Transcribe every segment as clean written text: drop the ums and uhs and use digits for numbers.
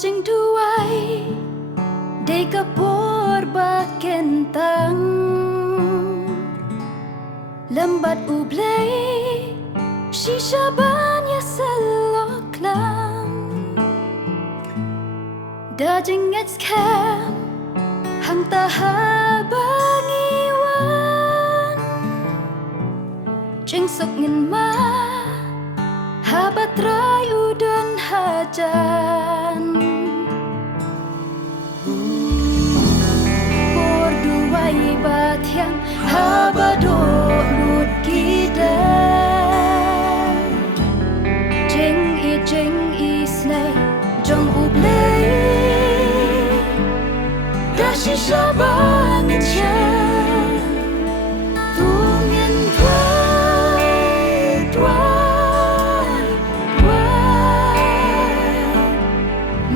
jeng duai de kapor ba kentang lambat ublay shisha banya selok lang da jeng scam hang tahabang iwan jeng sok ngin ma habat rai udan hajan borduai bat yang habado lut kita jeng i snai jong ublay da shisha bangin siya tungin dwai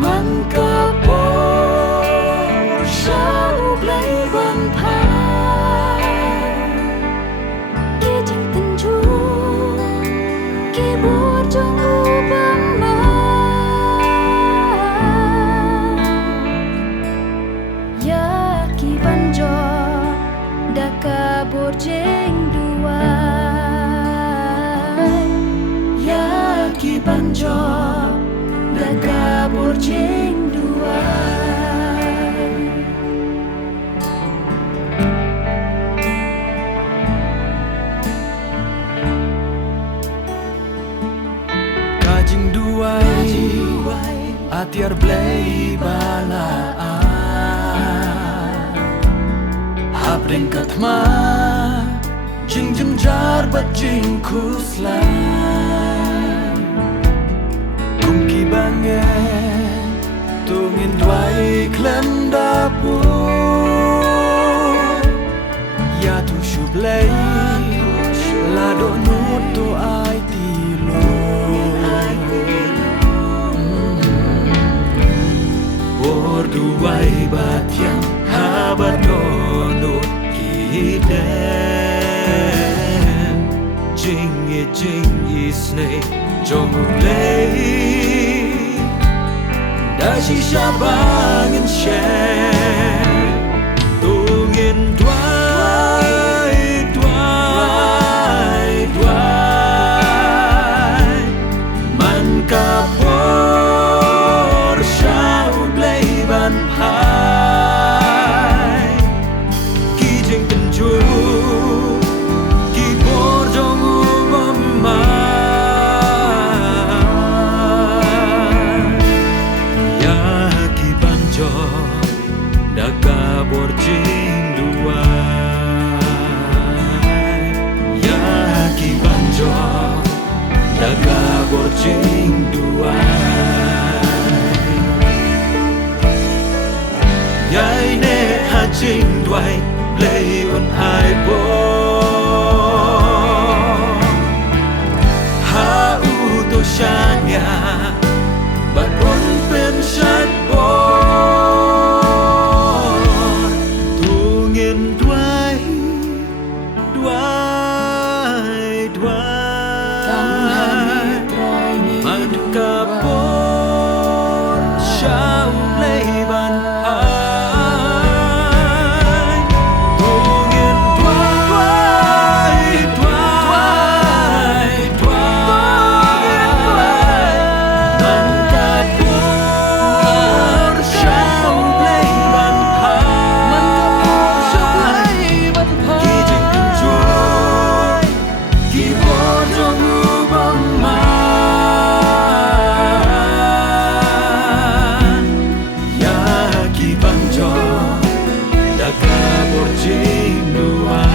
man kapor siya ublay ban pa ki jeng tenju ki bor jong ubang ma ya ki banjo da kabur jeng duai ya ki banjo da kabur jeng duai kajing duai atiar blay balaan habring katma jing jar bat jing kuslan kumki bangen tungin duai klem dapur ya tu shublay la do nut to ai tilo borduai bat yang habadonut kiden jing isnei jong play da shisha bangin shen tungin dwai man kapor shau blay ban pai ki jeng tenju ki bor jong ubama ya ki banjo da kabor jing duai ya ki banjo da kabor jing duai yai ne ha jing duai lay on ai bo ha u to shanya bat bon pen shat bo tungin duai man kapor shau lay ban pai tungin duai man kapor shau lay ban pai ki jeng tenju ki bor jong ubang ma ya ki banjo da kabor jing duai